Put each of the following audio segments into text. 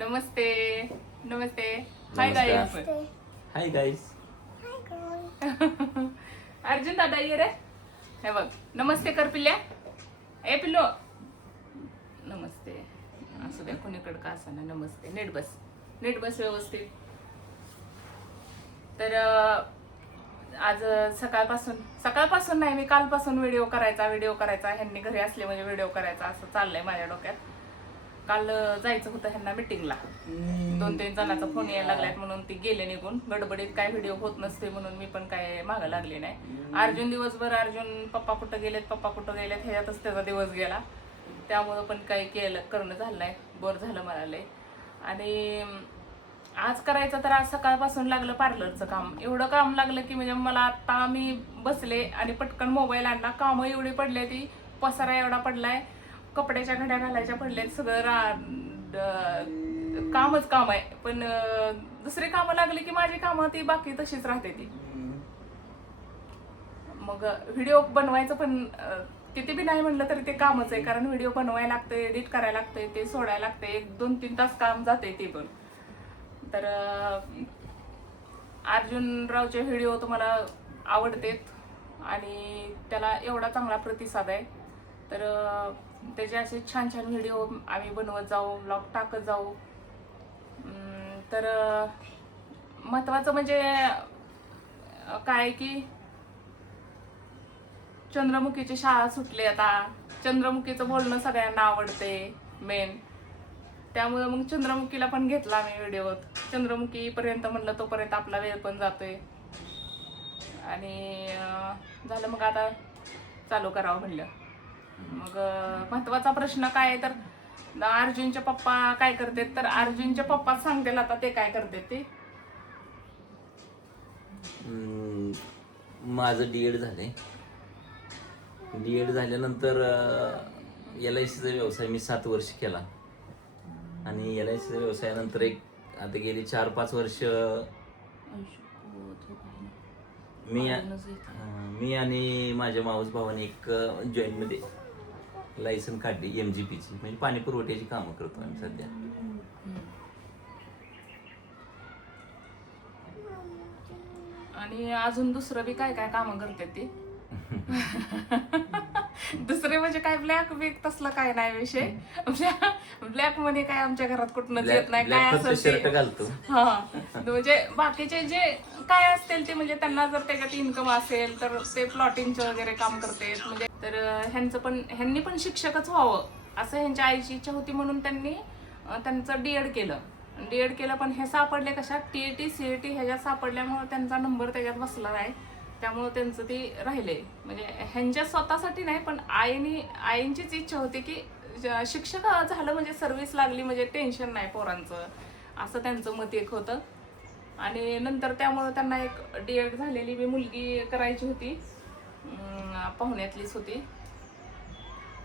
नमस्ते नमस्ते. Hi guys. Hi guys. Arjun दादा ये रे. हे बघ नमस्ते कर पिल्ल्या. ए पिल्लो नमस्ते. असू द्या कोणीकडं का असाना नमस्ते. नीट बस व्यवस्थित. तर आज सकाळपासून नाही, मी कालपासून व्हिडिओ करायचा ह्यांनी घरी असले म्हणजे व्हिडिओ करायचा असं चाललंय माझ्या डोक्यात. काल जायचं होतं ह्यांना मिटिंगला. 2-3 जणांचा फोन यायला लागलाय म्हणून ती गेले निघून. गडबडीत काय व्हिडिओ होत नसते म्हणून मी पण काय मागं लागले नाही. अर्जुन दिवसभर पप्पा कुठं गेलेत ह्याच्यातच त्याचा दिवस गेला. त्यामुळं पण काही करणं झालं नाही. बोर झालं मला लय. आणि आज करायचं तर आज सकाळपासून लागलं पार्लरचं काम. एवढं काम लागलं की म्हणजे मला आता मी बसले आणि पटकन मोबाईल आणला. कामं एवढी पडली, ती पसारा एवढा पडलाय, कपड्याच्या घड्या घालायच्या पडल्यात, सगळं कामच काम आहे. पण दुसरी कामं लागली की माझी कामं ती बाकी तशीच राहते ती. मग व्हिडिओ बनवायचं पण किती बी नाही म्हणलं तरी ते कामच आहे. कारण व्हिडिओ बनवायला लागते, एडिट करायला लागते, ते सोडायला लागते. 1-2-3 तास काम जाते ते पण. तर अर्जुनरावचे व्हिडिओ तुम्हाला आवडतेत आणि त्याला एवढा चांगला प्रतिसाद आहे. तर त्याचे असे छान व्हिडिओ आम्ही बनवत जाऊ, ब्लॉग टाकत जाऊ. तर महत्वाचं म्हणजे काय की चंद्रमुखीची शाळा सुटली आता. चंद्रमुखीचं बोलणं सगळ्यांना आवडते मेन. त्यामुळे मग चंद्रमुखीला पण घेतला आम्ही व्हिडिओत. चंद्रमुखी पर्यंत म्हणलं तोपर्यंत आपला वेळ पण जातोय. आणि झालं मग आता चालू करावं म्हणलं. मग महत्वाचा प्रश्न काय आहे तर अर्जुनचे पप्पा काय करतात, तर अर्जुनचे पप्पा सांगतील आता ते काय करतात ते. माझं डीएड झालंय. डीएड झाल्यानंतर LICचा व्यवसाय मी 7 वर्ष केला. आणि LICच्या व्यवसायानंतर आता गेली 4-5 वर्ष मी आणि माझ्या मावस भावाने एक जॉईंटमध्ये लायसन काढली MGPची, म्हणजे पाणी पुरवठ्याची कामं करतो आम्ही सध्या. आणि अजून दुसरं बी काय कामं करतात ते. दुसरे म्हणजे काय ब्लॅक बीक तसलं काय नाही विषय. ब्लॅक मध्ये काय आमच्या घरात कुठनंच येत नाही. काय असं शर्ट घालतो. हा म्हणजे बाकीचे जे काय असतील ते म्हणजे त्यांना जर त्याच्यात इन्कम असेल तर ते प्लॉटिंगचं वगैरे काम करते. म्हणजे तर ह्यांनी पण शिक्षकच व्हावं असं ह्यांच्या आईची इच्छा होती म्हणून त्यांनी त्यांचं डीएड केलं. पण हे सापडले कशात, TET CET ह्याच्यात सापडल्यामुळे त्यांचा नंबर त्याच्यात बसला नाही. त्यामुळे त्यांचं ते राहिले. म्हणजे ह्यांच्या स्वतःसाठी नाही, पण आईंचीच इच्छा होती की शिक्षक झालं म्हणजे सर्व्हिस लागली म्हणजे टेन्शन नाही पोरांचं, असं त्यांचं मत एक होतं. आणि नंतर त्यामुळं त्यांना एक डीएड झालेली मी मुलगी करायची होती, पाहुण्यातलीच होती.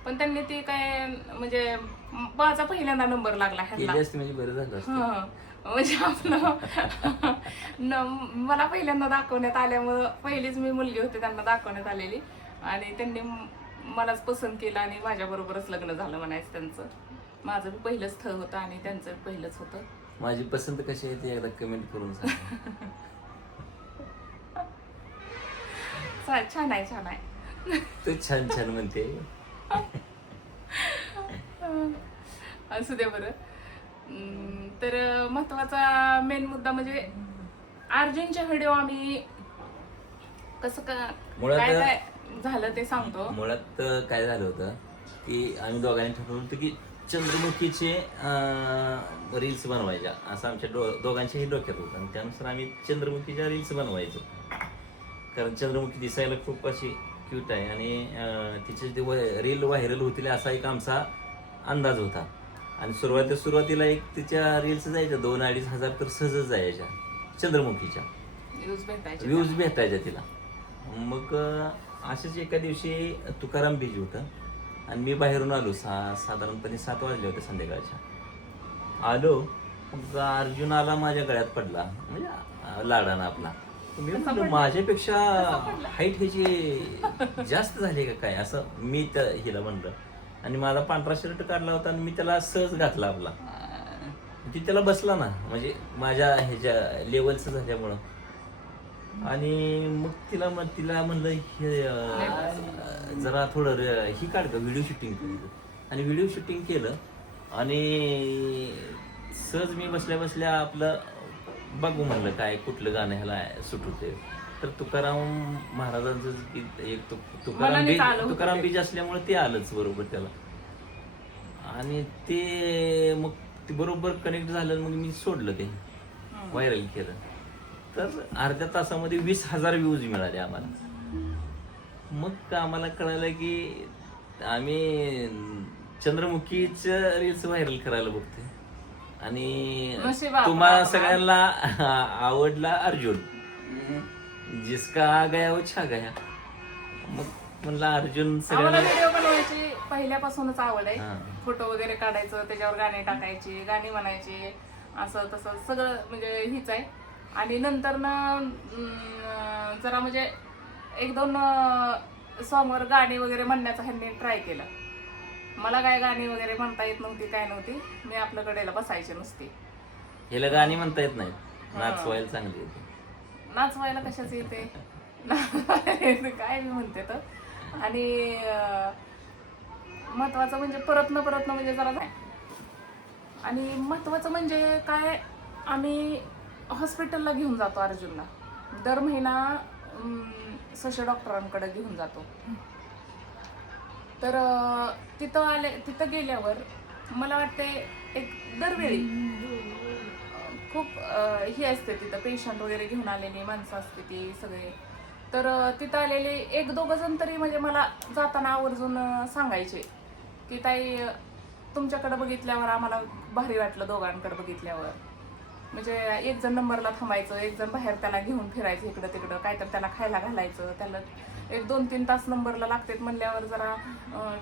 पण त्यांनी ती काय म्हणजे माझा पहिल्यांदा नंबर लागला ह्यांना. म्हणजे बरं झालं. म्हणजे मला पहिल्यांदा दाखवण्यात आल्यामुळं पहिलीच मी मुलगी होती त्यांना दाखवण्यात आलेली. आणि त्यांनी मलाच पसंत केलं आणि माझ्या बरोबरच लग्न झालं म्हणायचं त्यांचं. माझं बी पहिलंच स्थळ होतं आणि त्यांचं पहिलंच होतं. माझी पसंत कशी आहे ते एकदा कमेंट करून सांग. छान आहे. तू छान म्हणते. असू दे बरं. तर महत्वाचा मेन मुद्दा म्हणजे अर्जुनचे व्हिडिओ आम्ही कसं काय झालं ते सांगतो. मुळात काय झालं होतं की आम्ही दोघांनी ठरवलं होतं की चंद्रमुखीचे रील्स बनवायच्या असं आमच्या दोघांच्याही डोक्यात होतं. आणि त्यानुसार आम्ही चंद्रमुखीच्या रील्स बनवायचो. कारण चंद्रमुखी दिसायला खूप अशी क्यूट आहे आणि तिचे ते रील व्हायरल होतील असा एक आमचा अंदाज होता. आणि सुरुवातीला एक तिच्या रील्स जायच्या 2-2.5 हजार तर सहजच जायच्या चंद्रमुखीच्या. व्ह्यूज भेटायच्या तिला. मग असेच एका दिवशी तुकाराम बीज होतं आणि मी बाहेरून आलो. साधारणपणे 7 वाजले होते संध्याकाळच्या. आलो मग अर्जुन आला माझ्या गळ्यात पडला, म्हणजे लाडानं आपला. मी म्हणलं माझ्यापेक्षा हाईट ह्याची जास्त झाली का काय असं मी हिला म्हणलं. आणि माझा पांढरा शर्ट काढला होता आणि मी त्याला सहज घातला आपला. ती त्याला बसला ना, म्हणजे माझ्या ह्याच्या लेवलचं झाल्यामुळं. आणि मग तिला म्हणलं हे जरा थोडं ही काढ का व्हिडिओ शूटिंग करायचं. आणि व्हिडिओ शूटिंग केलं आणि सहज मी बसल्या बसल्या आपलं बघू म्हणलं काय कुठलं गाणं ह्याला सूट होते. तर तुकाराम महाराजांचं गीत एक मनानेच आलं होतं तुकाराम ते. बीज असल्यामुळे ते आलंच बरोबर त्याला. आणि ते मग ते बरोबर कनेक्ट झालं. मग मी सोडलं ते, व्हायरल केलं. तर अर्ध्या तासामध्ये 20,000 व्ह्यूज मिळाले आम्हाला. मग आम्हाला कळालं की आम्ही चंद्रमुखीच रील्स व्हायरल करायला बघतोय. आणि नशीब आपलं तुम्हाला आपलं. सगळ्यांना आवडला अर्जुन, जिसका आ गया वो छा गया. मग म्हणलं अर्जुन आम्हाला सगळ्यांना. व्हिडिओ बनवायची पहिल्यापासूनच आवड आहे. हा. फोटो वगैरे काढायचं, त्याच्यावर गाणी टाकायची, गाणी म्हणायची, असं तसं सगळं म्हणजे हीच आहे. आणि नंतर ना जरा म्हणजे 1-2 सॉंगवर गाणी वगैरे म्हणण्याचा ह्यांनी ट्राय केलं. मला काय गाणी वगैरे म्हणता येत नव्हती, काय नव्हती. मी आपल्या कडेला बसायचे नुसती. ह्याला गाणी म्हणता येत नाहीत, नाचवायला चांगली येते. नाचवायला कशाच येते काय मी म्हणते तर. आणि महत्वाचं म्हणजे परत म्हणजे जरा नाही. आणि महत्वाचं म्हणजे काय, आम्ही हॉस्पिटलला घेऊन जातो अर्जुनला दर महिना. सशे डॉक्टरांकडे घेऊन जातो. तर तिथं गेल्यावर मला वाटते एक दरवेळी खूप ही असते तिथं पेशंट वगैरे घेऊन आलेली माणसं असते ती सगळे. तर तिथं आलेले 1-2 जण तरी म्हणजे मला जाताना आवर्जून सांगायचे की ताई तुमच्याकडे बघितल्यावर आम्हाला भारी वाटलं, दोघांकडे बघितल्यावर. म्हणजे एक जण नंबरला थांबायचं, एक जण बाहेर त्याला घेऊन फिरायचं इकडं तिकडं, काय तर त्याला खायला घालायचं. त्याला 1-2-3 तास नंबरला लागतात म्हणल्यावर जरा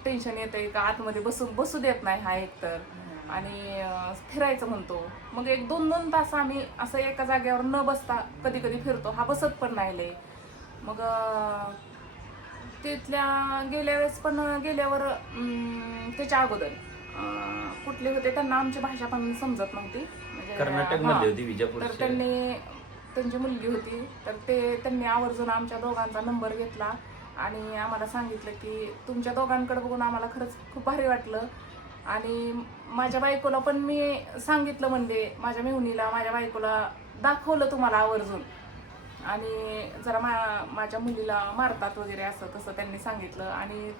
टेन्शन येतंय का आतमध्ये बसू देत नाही हा एकतर. आणि फिरायचं म्हणतो. मग 1-2 तास आम्ही असं एका जागेवर न बसता कधी कधी फिरतो. हा बसत पण नाही लय. मग तिथल्या गेल्यावर त्याच्या अगोदर कुठले होते त्यांना आमची भाषा पण समजत नव्हती. कर्नाटक मध्ये होती, विजापूर. तर त्यांची मुलगी होती. तर त्यांनी आवर्जून आमच्या दोघांचा नंबर घेतला आणि आम्हाला सांगितलं की तुमच्या दोघांकडे बघून आम्हाला खरंच खूप भारी वाटलं. आणि माझ्या बायकोला पण मी सांगितलं, म्हणजे माझ्या मेहुणीला माझ्या बायकोला दाखवलं तुम्हाला आवर्जून. आणि जरा माझ्या मुलीला मारतात वगैरे असं तसं त्यांनी सांगितलं. आणि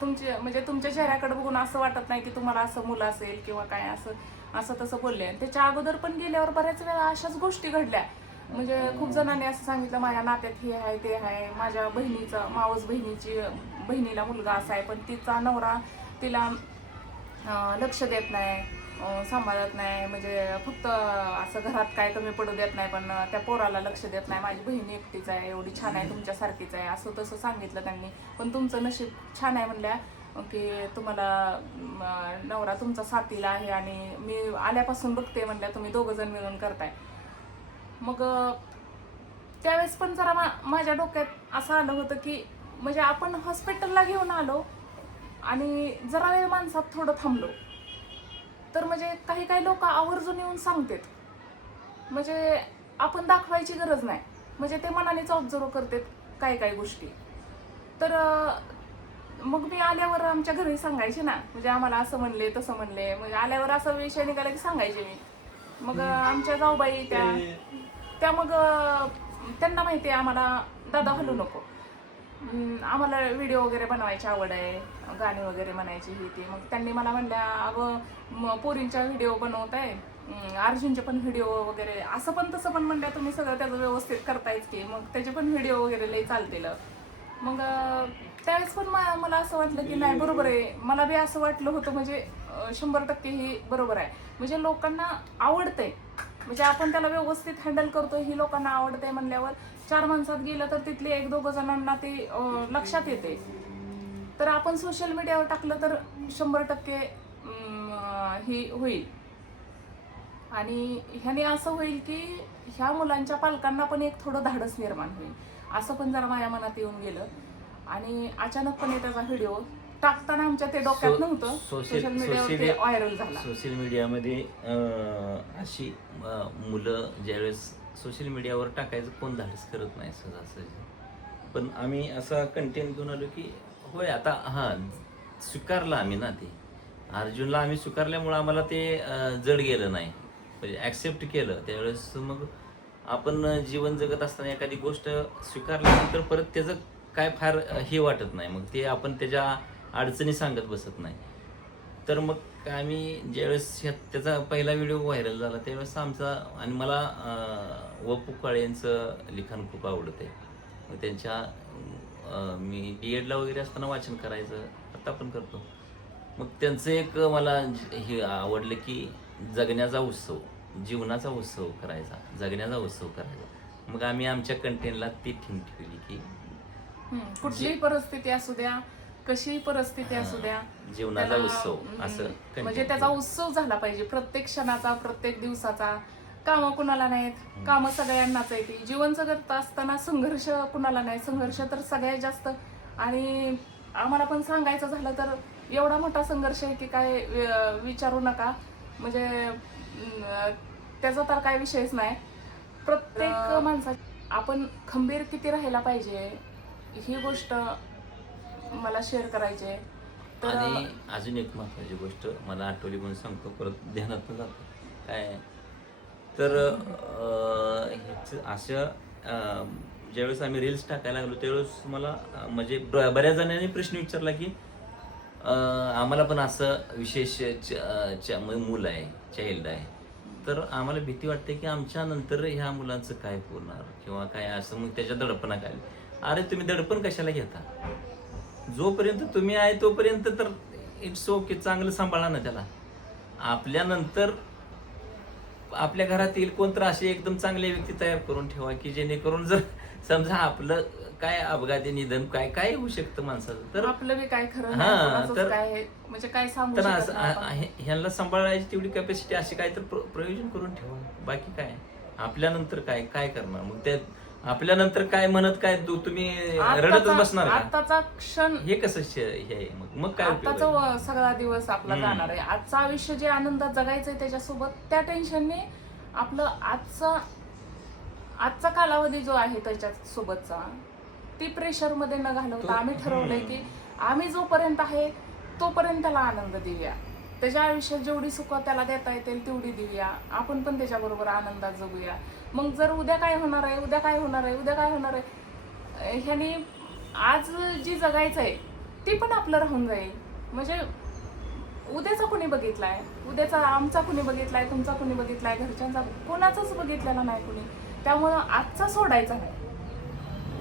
तुमच्या चेहऱ्याकडे बघून असं वाटत नाही की तुम्हाला असं मुलं असेल किंवा काय असं तसं बोलले. आणि त्याच्या अगोदर पण गेल्यावर बऱ्याच वेळा अशाच गोष्टी घडल्या. म्हणजे खूप जणांनी असं सांगितलं माझ्या नात्यात हे आहे ते आहे. माझ्या मावस बहिणीला मुलगा असा आहे, पण तिचा नवरा तिला लक्ष देत नाही, सांभाळत नाही. म्हणजे फक्त असं घरात काय कमी पडू देत नाही, पण त्या पोराला लक्ष देत नाही. माझी बहीण एकटीच आहे, एवढी छान आहे, तुमच्यासारखीच आहे, असं तसं सांगितलं त्यांनी. पण तुमचं नशीब छान आहे म्हणल्या की तुम्हाला नवरा तुमचा साथीला आहे आणि मी आल्यापासून बघते म्हणल्या तुम्ही 2 जण मिळून करताय. मग त्यावेळेस पण जरा माझ्या डोक्यात असं आलं होतं की म्हणजे आपण हॉस्पिटलला घेऊन आलो आणि जरा वेळ माणसात थोडं थांबलो तर म्हणजे काही लोक आवर्जून येऊन सांगतात. म्हणजे आपण दाखवायची गरज नाही, म्हणजे ते मनानेच ऑब्झर्व करतात काही गोष्टी. तर मग मी आल्यावर आमच्या घरी सांगायचे ना, म्हणजे आम्हाला असं म्हणले तसं म्हणले. म्हणजे आल्यावर असा विषय निघाला की सांगायचे मी. मग आमच्या जाऊबाई त्या मग त्यांना माहिती आहे आम्हाला दादा हलू नको, आम्हाला व्हिडिओ वगैरे बनवायची आवड आहे, गाणी वगैरे म्हणायची ही ती. मग त्यांनी मला म्हणल्या अगं पोरींच्या व्हिडिओ बनवत आहे, अर्जुनचे पण व्हिडिओ वगैरे असं पण तसं पण म्हणल्या तुम्ही सगळं त्याचं व्यवस्थित करतायच की, मग त्याचे पण व्हिडिओ वगैरे लई चालतील. मग त्यावेळेस पण मला असं वाटलं की नाही बरोबर आहे. मला बी असं वाटलं होतं, म्हणजे 100% ही बरोबर आहे. म्हणजे लोकांना आवडतंय, म्हणजे आपण त्याला व्यवस्थित हँडल करतो, ही लोकांना आवडतंय म्हणल्यावर 4 माणसात गेलं तर तिथले 1-2 जणांना ते लक्षात येते. तर आपण सोशल मीडियावर टाकलं तर 100% ही होईल. आणि ह्याने असं होईल की ह्या मुलांच्या पालकांना पण एक थोडं धाडस निर्माण होईल, असं पण जरा माझ्या मनात येऊन गेलं. आणि अचानकपणे त्याचा व्हिडिओ टाकताना आमच्या ते डोक्यात नव्हतं. सोशल मीडियावर व्हायरल झाला. सोशल मीडियामध्ये अशी मुलं ज्यावेळेस सोशल मीडियावर टाकायचं कोण धाडस करत नाही सहजासहजी, पण आम्ही असा कंटेंट घेऊन आलो की होय आता स्वीकारलं आम्ही ना. ते अर्जुनला आम्ही स्वीकारल्यामुळं आम्हाला ते जड गेलं नाही, म्हणजे ॲक्सेप्ट केलं. त्यावेळेस मग आपण जीवन जगत असताना एखादी गोष्ट स्वीकारल्यानंतर परत त्याचं काय फार हे वाटत नाही, मग ते आपण त्याच्या अडचणी सांगत बसत नाही. तर मग आम्ही ज्यावेळेस त्याचा पहिला व्हिडिओ व्हायरल झाला त्यावेळेस आमचा, आणि मला वपू काळे यांचं लिखाण खूप आवडते. मग त्यांच्या मी BEdला वगैरे असताना वाचन करायचं, आता पण करतो. मग त्यांचं एक मला हे आवडलं की जगण्याचा उत्सव, जीवनाचा उत्सव करायचा, जगण्याचा उत्सव करायचा. मग आम्ही आमच्या कंटेंटला ती थीम ठेवली की कुठलीही परिस्थिती असू द्या, कशीही परिस्थिती असू द्या, जीवनाचा उत्सव असं म्हणजे त्याचा उत्सव झाला पाहिजे प्रत्येक क्षणाचा, प्रत्येक दिवसाचा. कामं कुणाला नाहीत, कामं सगळ्यांनाच येते. जीवन जगत असताना संघर्ष कुणाला नाही, संघर्ष तर सगळ्यात जास्त. आणि आम्हाला पण सांगायचं झालं तर एवढा मोठा संघर्ष आहे की काय विचारू नका. म्हणजे त्याचा तर काय विषयच नाही. प्रत्येक माणसाची आपण खंबीर किती राहायला पाहिजे ही गोष्ट मला शेअर करायची आहे. आणि अजून एक महत्वाची गोष्ट मला आठवली म्हणून सांगतो, परत ध्यानात न जातो काय. तर अशा ज्यावेळेस आम्ही रील्स टाकायला लागलो त्यावेळेस मला म्हणजे बऱ्याच जणांनी प्रश्न विचारला की आम्हाला पण असं विशेष मूल आहे, चाइल्ड आहे, तर आम्हाला भीती वाटते की आमच्या नंतर ह्या मुलांचं काय होणार किंवा काय असं. मग त्याच्या दडपणा काय. अरे तुम्ही दडपण कशाला घेता, जोपर्यंत तुम्ही आहे तोपर्यंत तर इट्स ओके, चांगलं सांभाळा ना त्याला. आपल्यानंतर आपल्या घरातील कोणतं असे एकदम चांगले व्यक्ती तयार करून ठेवा की जेणेकरून जर समजा आपलं काय अपघाती निधन काय काय होऊ शकतं माणसाचं, तर आपलं बी काय खरं नाही, तर काय म्हणजे काय सांगू तर शकत नाही आपण. ह्यांना सांभाळायची तेवढी कॅपॅसिटी अशी काय तर प्रयोजन करून ठेवा. बाकी काय आपल्यानंतर काय काय करणार, मग त्या आपल्यानंतर काय म्हणत काय तुम्ही रडतच बसणार का. आताचा क्षण हे कसं हे आहे, मग काय उपयोग आहे? आताचा सगळा दिवस आपला जाणार आहे. आजचं आयुष्य जे आनंदात जगायचंय त्याच्यासोबत त्या टेन्शनने आपलं आजचा कालावधी जो आहे त्याच्या सोबतचा ती प्रेशर मध्ये न घालवता आम्ही ठरवलंय की आम्ही जोपर्यंत आहे तोपर्यंत त्याला आनंद देऊया. त्याच्या आयुष्यात जेवढी सुख त्याला देता येतील तेवढी देऊया. आपण पण त्याच्याबरोबर आनंदात जगूया. मग जर उद्या काय होणार आहे, उद्या काय होणार आहे, उद्या काय होणार आहे, ह्यानी आज जी जगायचं आहे ती पण आपलं राहून जाईल. म्हणजे उद्याचा कुणी बघितलाय, उद्याचा आमचा कुणी बघितलाय, तुमचा कुणी बघितलाय, घरच्यांचा कोणाचाच बघितलेला नाही कुणी. त्यामुळं आजचा सोडायचा नाही,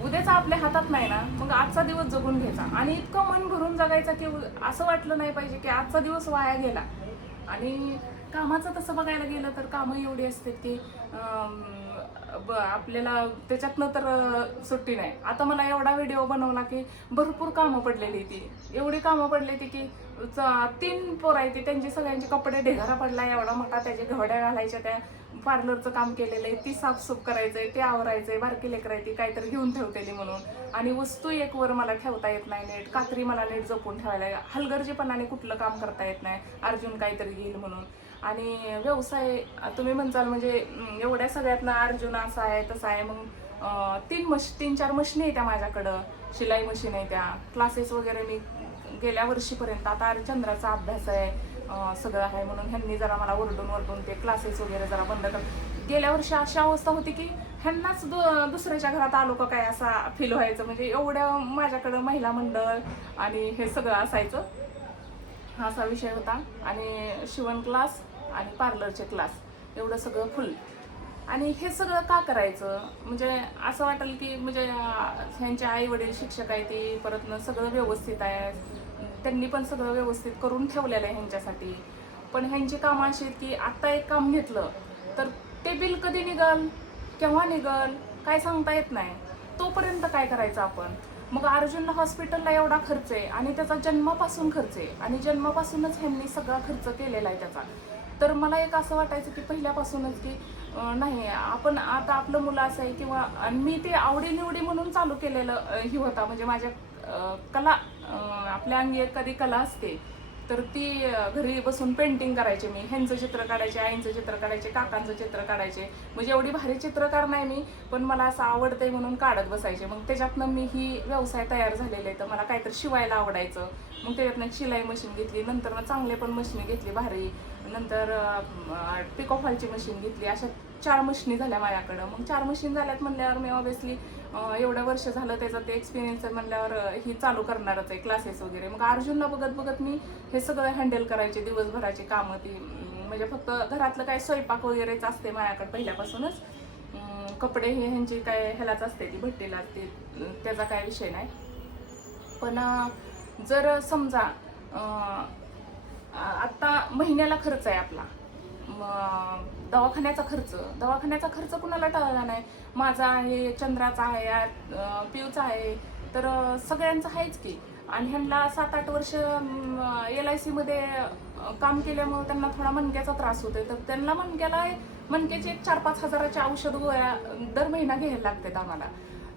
उद्याचा आपल्या हातात नाही ना. मग आजचा दिवस जगून घ्यायचा आणि इतकं मन भरून जगायचं की असं वाटलं नाही पाहिजे की आजचा दिवस वाया गेला. आणि कामाचं तसं बघायला गेलं तर कामं एवढी असतात की आपल्याला त्याच्यातनं तर सुट्टी नाही. आता मला एवढा व्हिडिओ बनवला की भरपूर कामं पडलेली ती, एवढी कामं पडली की 3 पोरं आहेत त्यांची सगळ्यांचे कपडे ढेगारा पडला एवढा मोठा, त्याचे घड्या घालायच्या, त्या पार्लरचं काम केलेलं आहे, ती साफसूफ करायचंय, ते आवरायचंय, बारकी लेकरं आहे ती काहीतरी घेऊन ठेवतेली म्हणून. आणि वस्तू एक वर मला ठेवता येत नाही नीट, कात्री मला नीट जपून ठेवायला, हलगर्जीपणाने कुठलं काम करता येत नाही, अर्जुन काहीतरी घेईल म्हणून. आणि व्यवसाय तुम्ही म्हणताल म्हणजे एवढ्या सगळ्यातनं अर्जुन असा आहे तसा आहे. मग 3-4 मशीनी आहे त्या माझ्याकडं, शिलाई मशीन आहे त्या, क्लासेस वगैरे मी गेल्या वर्षीपर्यंत, आता चंद्राचा अभ्यास आहे सगळं आहे म्हणून ह्यांनी जरा मला ओरडून ते क्लासेस वगैरे जरा बंद कर. गेल्या वर्षी अशी अवस्था होती की ह्यांनाच दुसऱ्याच्या घरात आलो का काय असा फील व्हायचं. म्हणजे एवढं माझ्याकडं महिला मंडळ आणि हे सगळं असायचं, हा असा विषय होता. आणि शिवण क्लास आणि पार्लरचे क्लास एवढं सगळं फुल. आणि हे सगळं का करायचं, म्हणजे असं वाटेल की म्हणजे ह्यांचे आई वडील शिक्षक आहे ते, परत सगळं व्यवस्थित आहे, त्यांनी पण सगळं व्यवस्थित करून ठेवलेलं आहे ह्यांच्यासाठी. पण ह्यांची कामं अशी आहेत की आत्ता एक काम घेतलं तर ते बिल कधी निघल, केव्हा निघल काय सांगता येत नाही. तोपर्यंत काय करायचं आपण. मग अर्जुनला हॉस्पिटलला एवढा खर्च आहे आणि त्याचा जन्मापासून खर्च आहे आणि जन्मापासूनच ह्यांनी सगळा खर्च केलेला आहे त्याचा. तर मला एक असं वाटायचं की पहिल्यापासूनच की नाही आपण आता आपलं मुलं असं आहे किंवा मी ते आवडीनिवडी म्हणून चालू केलेलं ही होता. म्हणजे माझ्या कला आपल्या अंगी एखादी कला असते तर ती घरी बसून पेंटिंग करायचे मी. ह्यांचं चित्र काढायचे, आईंचं चित्र काढायचे, काकांचं चित्र काढायचे. म्हणजे एवढी भारी चित्रकार नाही मी, पण मला असं आवडतंय म्हणून काढत बसायचे. मग त्याच्यातनं मी ही व्यवसाय तयार झालेले आहे. तर मला काहीतरी शिवायला आवडायचं. मग त्याच्यातनं एक शिलाई मशीन घेतली, नंतर मग चांगले पण मशीन घेतली भारी, नंतर पिको फॉलची मशीन घेतली. अशा 4 मशीनी झाल्या माझ्याकडं. मग 4 मशीन झाल्यात म्हणल्यावर मी ऑब्व्हियसली एवढं वर्ष झालं त्याचा ते एक्सपिरियन्स म्हणल्यावर ही चालू करणारच आहे क्लासेस वगैरे. मग अर्जुनला बघत बघत मी हे सगळं हँडल करायचे, दिवसभराची कामं ती. म्हणजे फक्त घरातलं काय स्वयंपाक वगैरेच असते माझ्याकडे पहिल्यापासूनच. कपडे हे ह्यांची काय ह्यालाच असते, ती भट्टीला असते, त्याचा काय विषय नाही. पण जर समजा आत्ता महिन्याला खर्च आहे आपला, दवाखान्याचा खर्च कुणाला टाळला नाही. माझा आहे, चंद्राचा आहे, पिऊचा आहे, तर सगळ्यांचा आहेच की. आणि ह्यांना 7-8 वर्ष LIC मध्ये काम केल्यामुळे त्यांना थोडा मणक्याचा त्रास होतोय. तर त्यांना मणक्याचे 4-5 हजाराच्या औषध गोळ्या दर महिना घ्यायला लागतात आम्हाला.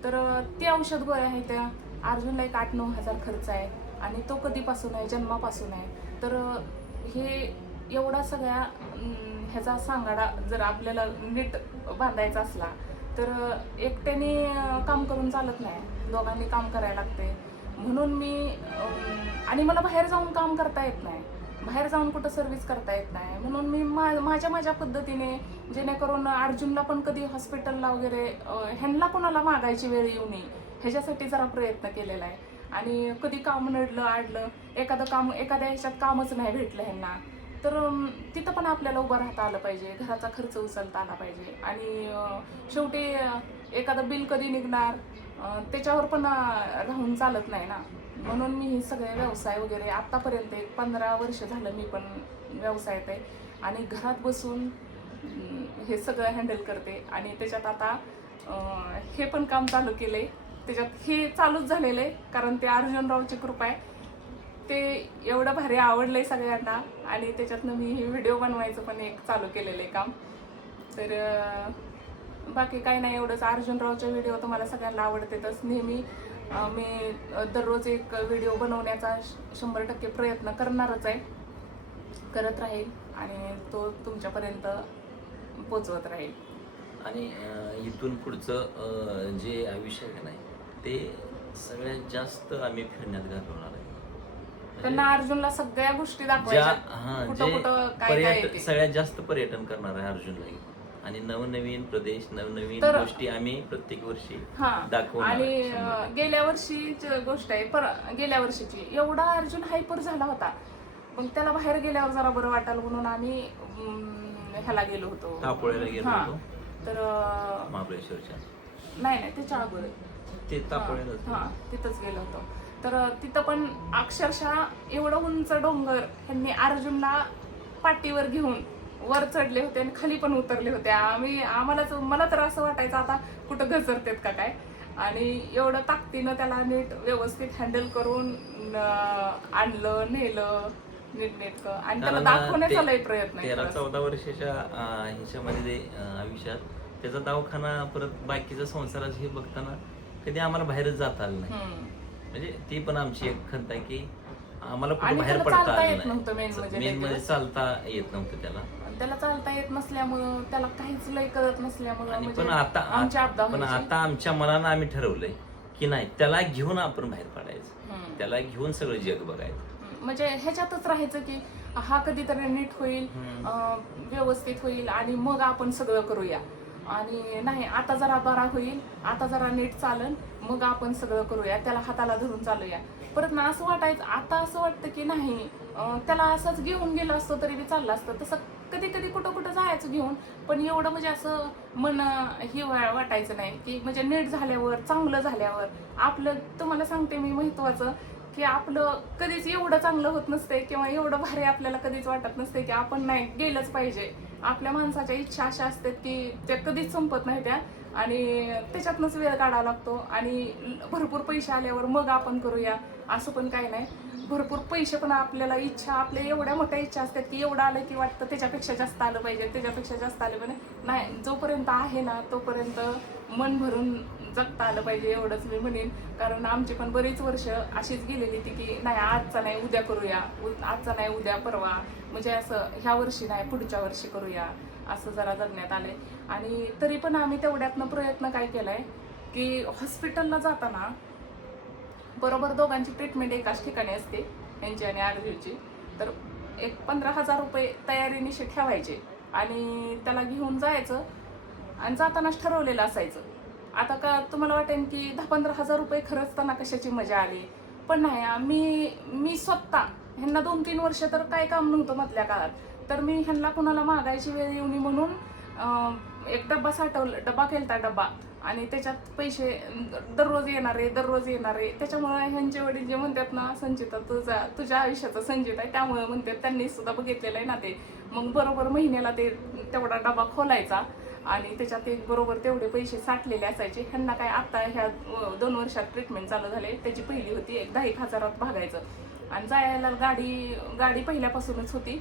तर ते औषध गोळ्या आहेत त्या. अर्जुनला एक 8-9 हजार खर्च आहे आणि तो कधीपासून आहे, जन्मापासून आहे. तर हे एवढा सगळ्या ह्याचा सांगाडा जर आपल्याला नीट बांधायचा असला तर एकट्याने काम करून चालत नाही, दोघांनी काम करायला लागते. म्हणून मी आणि मला बाहेर जाऊन काम करता येत नाही, बाहेर जाऊन कुठं सर्व्हिस करता येत नाही. म्हणून मी माझ्या पद्धतीने, जेणेकरून अर्जुनला पण कधी हॉस्पिटलला वगैरे ह्यांना कोणाला मागायची वेळ येऊ नये ह्याच्यासाठी जरा प्रयत्न केलेला आहे. आणि कधी काम नडलं एखाद्या ह्याच्यात कामच नाही भेटलं ह्यांना, तर तिथं पण आपल्याला उभं राहता आलं पाहिजे, घराचा खर्च उचलता आला पाहिजे. आणि शेवटी एखादं बिल कधी निघणार त्याच्यावर पण राहून चालत नाही ना. म्हणून मी हे सगळे व्यवसाय वगैरे आत्तापर्यंत 15 वर्ष झालं मी पण व्यवसायात आहे आणि घरात बसून हे सगळं हँडल करते. आणि त्याच्यात आता हे पण काम चालू केलंय, त्याच्यात हे चालूच झालेलं आहे कारण ते अर्जुनरावची कृपा आहे. ते एवढं भारी आवडलंय सगळ्यांना आणि त्याच्यातनं मी हे व्हिडिओ बनवायचं पण एक चालू केलेलं आहे काम. तर बाकी काही नाही, एवढंच. अर्जुनरावचे व्हिडिओ तुम्हाला सगळ्यांना आवडतातच. नेहमी मी दररोज एक व्हिडिओ बनवण्याचा 100% प्रयत्न करणारच आहे, करत राहील आणि तो तुमच्यापर्यंत पोचवत राहील. आणि इथून पुढचं जे आयुष्य आहे नाही ते सगळ्यात जास्त आम्ही फिरण्यात घालवणार आहे. त्यांना अर्जुनला सगळ्या गोष्टी दाखवायच्या, कुठं काय सगळ्यात जास्त पर्यटन करणार आहे अर्जुनला. आणि नवनवीन प्रदेश, नवनवीन गोष्टी आम्ही प्रत्येक वर्षी दाखवणार. आणि गेल्या वर्षीची गोष्ट आहे, गेल्या वर्षीची एवढा अर्जुन हायपर झाला होता, पण त्याला बाहेर गेल्यावर जरा बरं वाटायला म्हणून आम्ही ह्याला गेलो होतो, तापोळ्याला गेलो होतो. तर महाबळेश्वरच्या नाही त्याच्या अगोदर ते तापोळ्याला तिथंच गेलो होतो. तर तिथं पण अक्षरशः एवढं उंच डोंगर ह्यांनी अर्जुनला पाठीवर घेऊन वर चढले होते आणि खाली पण उतरले होते. मला तर असं वाटायचं आता कुठं घसरतेत का काय. आणि एवढं ताकदीनं त्याला नीट व्यवस्थित हँडल करून आणलं, नेलं नीटनेटकं. आणि त्याला दाखवण्याचा लय प्रयत्न आहे. 13-14 वर्षाच्या ह्याच्यामध्ये आयुष्यात त्याचा दवाखाना, परत बाकीचा संसाराचं हे बघताना कधी आम्हाला बाहेरच जाता आलं नाही. म्हणजे ती पण आमची एक खंत आहे की आम्हाला कुठे बाहेर पडता आलं नाही. मेन म्हणजे चालता येत नव्हतं त्याला चालता येत नसल्यामुळं, त्याला काहीच लय कळत नसल्यामुळं. पण आता आमच्या मनानं आम्ही ठरवलंय की नाही, त्याला घेऊन आपण बाहेर पडायचं, त्याला घेऊन सगळं जग बघायचं. म्हणजे ह्याच्यातच राहायचं की हा कधीतरी नीट होईल, व्यवस्थित होईल आणि मग आपण सगळं करूया. आणि नाही, आता जरा बरा होईल, आता जरा नीट चालन, मग आपण सगळं करूया, त्याला हाताला धरून चालूया. परत ना असं वाटायचं, आता असं वाटतं की नाही, त्याला असंच घेऊन गेलं असतं तरी बी चाललं असतं. तसं कधी कधी कुठं जायचं घेऊन, पण एवढं म्हणजे असं मन हे वाटायचं नाही की म्हणजे नीट झाल्यावर, चांगलं झाल्यावर आपलं. तुम्हाला सांगते मी महत्वाचं की आपलं कधीच एवढं चांगलं होत नसते किंवा एवढं भारी आपल्याला कधीच वाटत नसते की आपण नाही गेलंच पाहिजे. आपल्या माणसाच्या इच्छा अशा असतात की त्या कधीच संपत नाही त्या, आणि त्याच्यातनंच वेळ काढावा लागतो. आणि भरपूर पैसे आल्यावर मग आपण करूया असं पण काही नाही. भरपूर पैसे पण आपल्याला आपल्या एवढ्या मोठ्या इच्छा असतात की एवढं आलं की वाटतं त्याच्यापेक्षा जास्त आलं पाहिजे, त्याच्यापेक्षा जास्त आलं पाहिजे. नाही, जोपर्यंत आहे ना तोपर्यंत मन भरून जगता आलं पाहिजे एवढंच मी म्हणेन. कारण आमची पण बरीच वर्ष अशीच गेलेली ती की नाही आजचा नाही उद्या करूया, आजचा नाही उद्या परवा, म्हणजे असं ह्या वर्षी नाही पुढच्या वर्षी करूया असं जरा जगण्यात आले. आणि तरी पण आम्ही तेवढ्यातनं प्रयत्न काय केलाय की हॉस्पिटलला जाताना बरोबर दोघांची ट्रीटमेंट एकाच ठिकाणी असते, यांची आणि अर्जुनची. तर एक 15,000 रुपये तयारीनिशी ठेवायचे आणि त्याला घेऊन जायचं आणि जातानाच ठरवलेलं असायचं. आता का तुम्हाला वाटेल की 10-15,000 रुपये खरंचताना कशाची मजा आली, पण नाही. मी स्वतः ह्यांना 2-3 वर्ष तर काय काम नव्हतं मधल्या काळात, तर मी ह्यांना कुणाला मागायची वेळ येऊ नये म्हणून एक डब्बा केलता डब्बा, आणि त्याच्यात पैसे दररोज येणारे. त्याच्यामुळे ह्यांचे वडील जे म्हणतात ना, संचिता तुझ्या आयुष्याचा संचित आहे, त्यामुळे म्हणतात त्यांनी सुद्धा बघितलेलं आहे ना ते. मग बरोबर महिन्याला ते तेवढा डबा खोलायचा आणि त्याच्यात एक बरोबर तेवढे पैसे साठलेले असायचे. ह्यांना काय आता ह्या 2 वर्षात ट्रीटमेंट चालू झाले, त्याची पहिली होती, एक 10,000 भागायचं. आणि जायला गाडी पहिल्यापासूनच होती.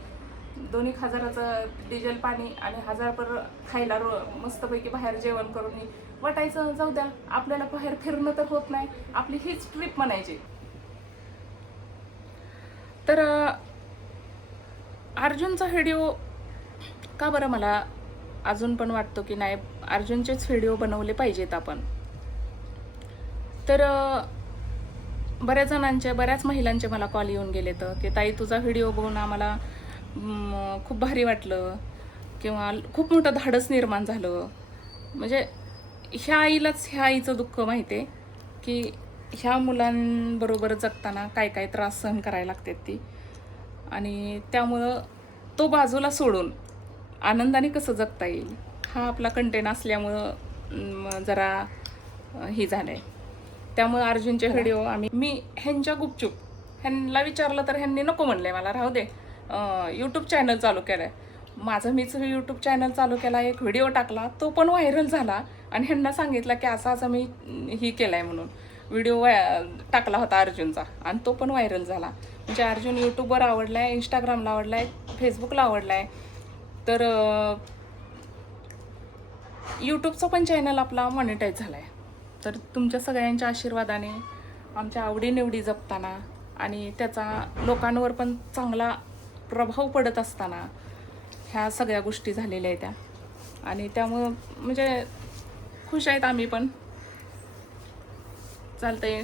2,000 डिझेल पाणी आणि 1,000 पर खायला मस्तपैकी बाहेर जेवण करून वाटायचं जाऊ द्या, आपल्याला बाहेर फिरणं तर होत नाही, आपली हीच ट्रिप म्हणायची. तर अर्जुनचा व्हिडिओ का बरं मला अजून पण वाटतो की नाही अर्जुनचेच व्हिडिओ बनवले पाहिजेत आपण. तर बऱ्याच महिलांचे मला कॉल येऊन गेले तर की ताई तुझा व्हिडिओ बघून आम्हाला खूप भारी वाटलं किंवा खूप मोठं धाडस निर्माण झालं. म्हणजे ह्या आईचं दुःख माहिती आहे की ह्या मुलांबरोबर जगताना काय काय त्रास सहन करायला लागतात ती, आणि त्यामुळं तो बाजूला सोडून आनंदाने कसं जगता येईल हा आपला कंटेंट असल्यामुळं जरा हे झालं आहे. त्यामुळे अर्जुनचे व्हिडिओ मी ह्यांच्या गुपचूप ह्यांना विचारलं तर ह्यांनी नको म्हणले, मला राहू दे, यूट्यूब चॅनल चालू केलं आहे. मीच यूट्यूब चॅनल चालू केला, एक व्हिडिओ टाकला, तो पण व्हायरल झाला आणि ह्यांना सांगितलं की असं मी ही केलं आहे म्हणून. व्हिडिओ टाकला होता अर्जुनचा आणि तो पण व्हायरल झाला. म्हणजे अर्जुन यूट्यूबवर आवडला आहे, इंस्टाग्रामला आवडला आहे, फेसबुकला आवडला आहे. तर यूट्यूबचा पण चॅनल आपला मॉनिटाईज झाला आहे. तर तुमच्या सगळ्यांच्या आशीर्वादाने आमच्या आवडीनिवडी जपताना आणि त्याचा लोकांवर पण चांगला प्रभाव पडत असताना ह्या सगळ्या गोष्टी झालेल्या आहेत त्या, आणि त्यामुळं म्हणजे खुश आहेत आम्ही पण. चालतंय,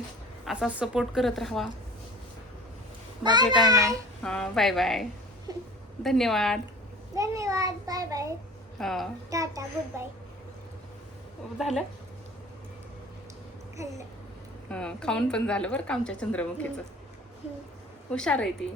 असा सपोर्ट करत राहावा, बाकी काय नाही. हां, बाय बाय, धन्यवाद. Bye bye. हां, टाटा, गुड बाय. झालं. खाल्लं. हां, खाऊन पण झालं बरं का आमच्या चंद्रमुखीचं. हुशार आहे ती.